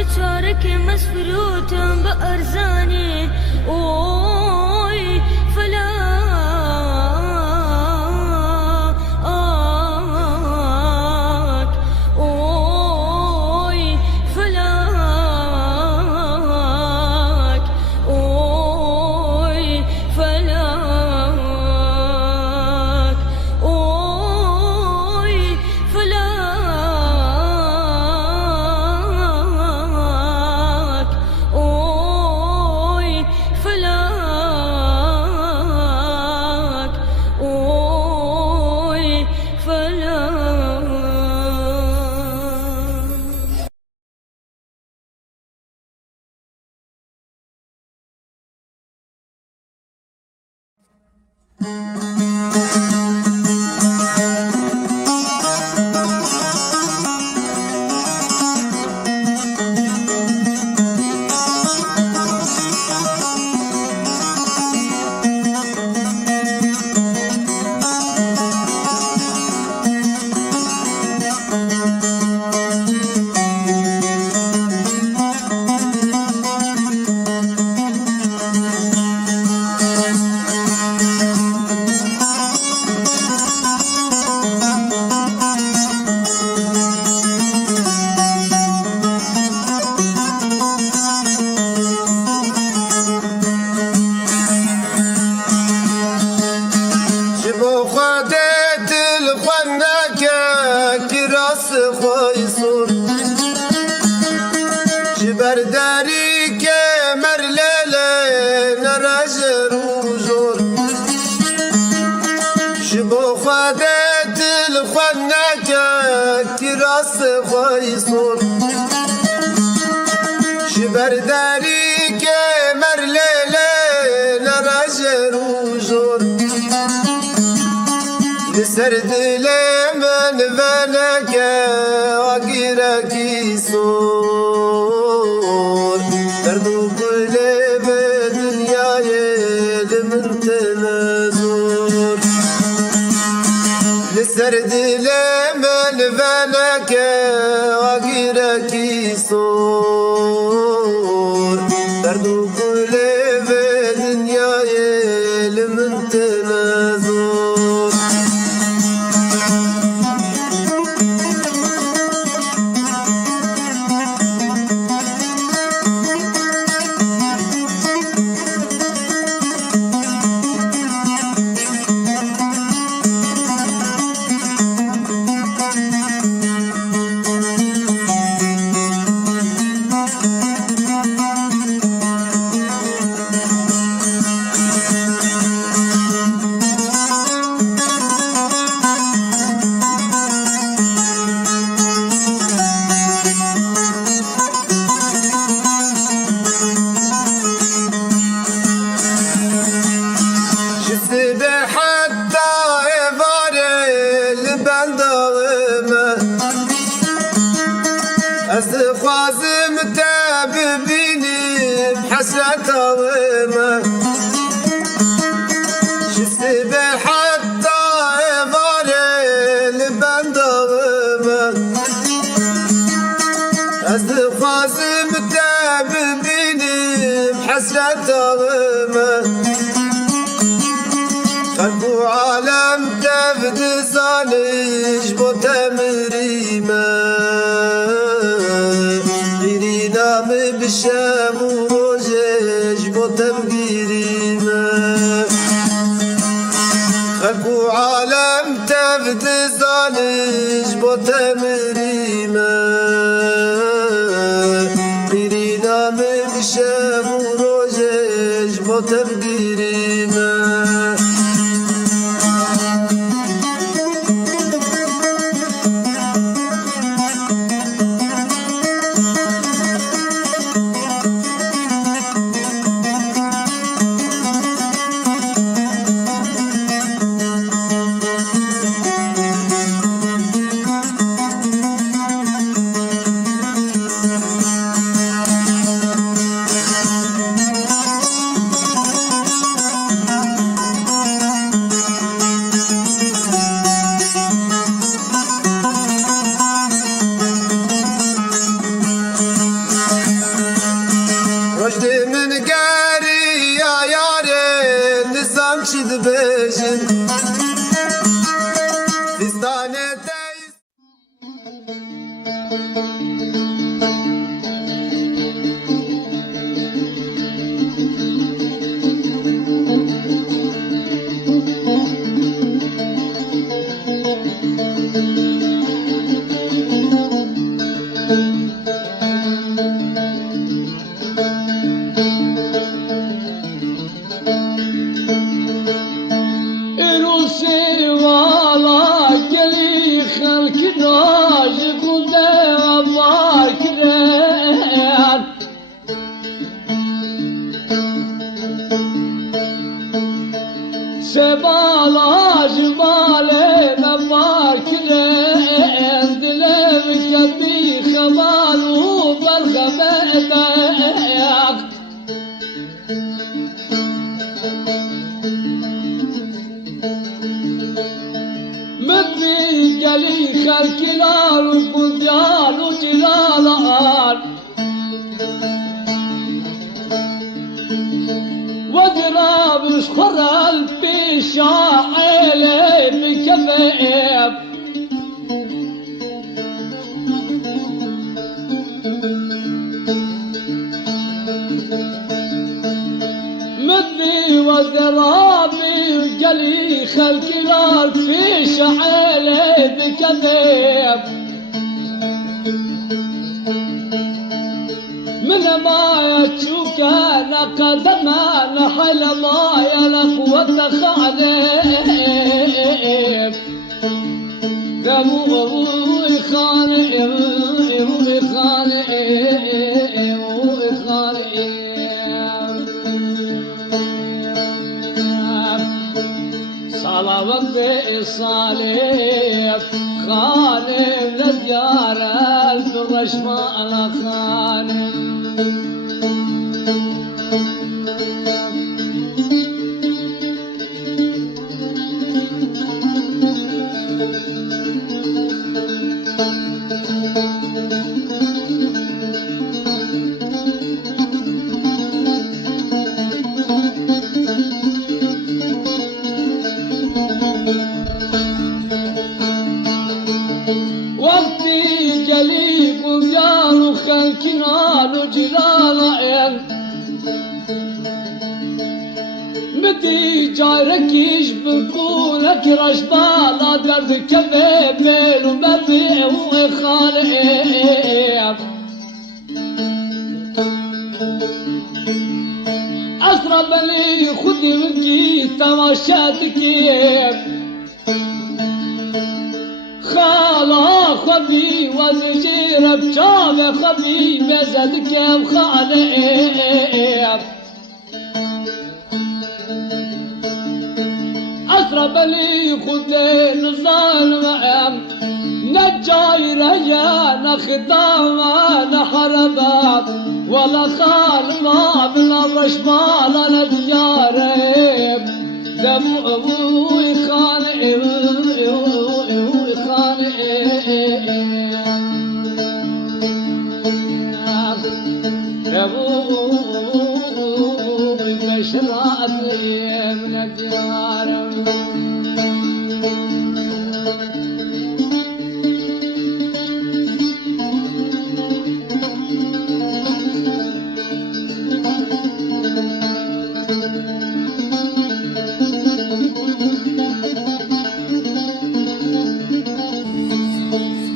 بچارك مسفروت بأرزاني اوي فلا اوي فلاك اوي فلاك اوي فلاك اوي فلاك اوي فلاك. برداری که مرلله نرجر وجور شبو خدت الخنك كراس خيصور شبرداری که مرلله نرجر وجور لسرد لمن فلك وقيرك يسور دردو قلب دنياي لمن تنزور لسرد لمن فلك وقيرك يسور دردو قلب دنياي لمن تنزور خوازم تاب بيني بحسرة وما شفت بحتى يفاري البند وما خوازم تاب بيني بحسرة وما خلقو عالم تفد صالح بوتمريما بالشام وروجج بوتم قريمة خلقو عالم تفت صالج بوتم ريمة قرينا من بالشام وروجج بوتم قريمة دگری یا یاره نظام چی دبیجن دستانه تایست سبالا جبالي مباكرين دلم كبي خبالو بالخبيدك مدري جلي خلق لال وبنديال وجلالار وضرب الخرل بشاعلي بكفيب مدني وضرابي وجلي خلق لال في شعلي بكفيب من ما يتشوكان قدما نحل ما يلق وتخالف دمو خانئ صلوات الصالح خانم لديار الرشماء خانم وقتي جليب وجار خلكنا جلال عين متي جاركيش بكونك رشبالا درد كذب ومبيع وخالق أسرب لي خذي منكي تماشاتك خالا خبي وزجير بشام خبي مزدك بخالق أسرب لي خذي نزال معم نجاي ريان خداما نحربا ولا خال ما بلا رشمال انا ديارب دمو ابوي خانئ ابوي بشراتي من الديارب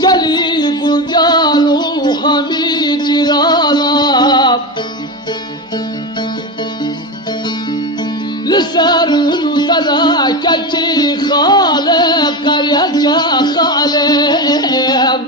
جليب جالو حميد جلالا لسرن تراكتي خالق قريتك خالق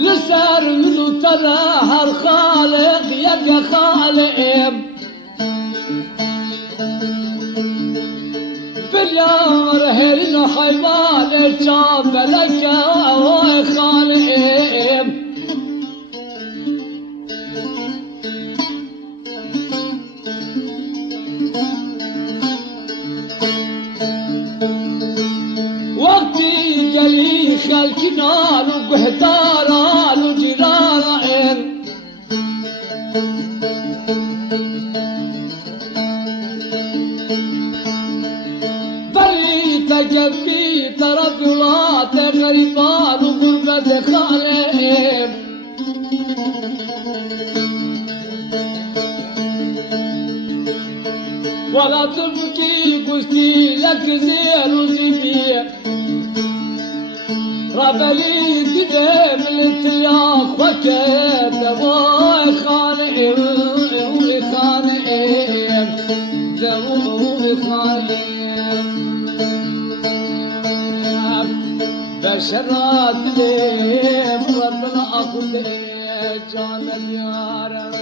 لسرن تراها الخالق يك خالق في اليوم هرن حيوان الشاب لك خالق خلقنا وقهدارا وجيرانا بريت جنبي تربي ولات غريبان وغربة خالهم ولا تبكي قلتي لك زير وزبير ربلي قدام الانتياق وكيت ابوي خانئ خانئ دموي خانئ بشرات لي ربنا اخذ جان اليارب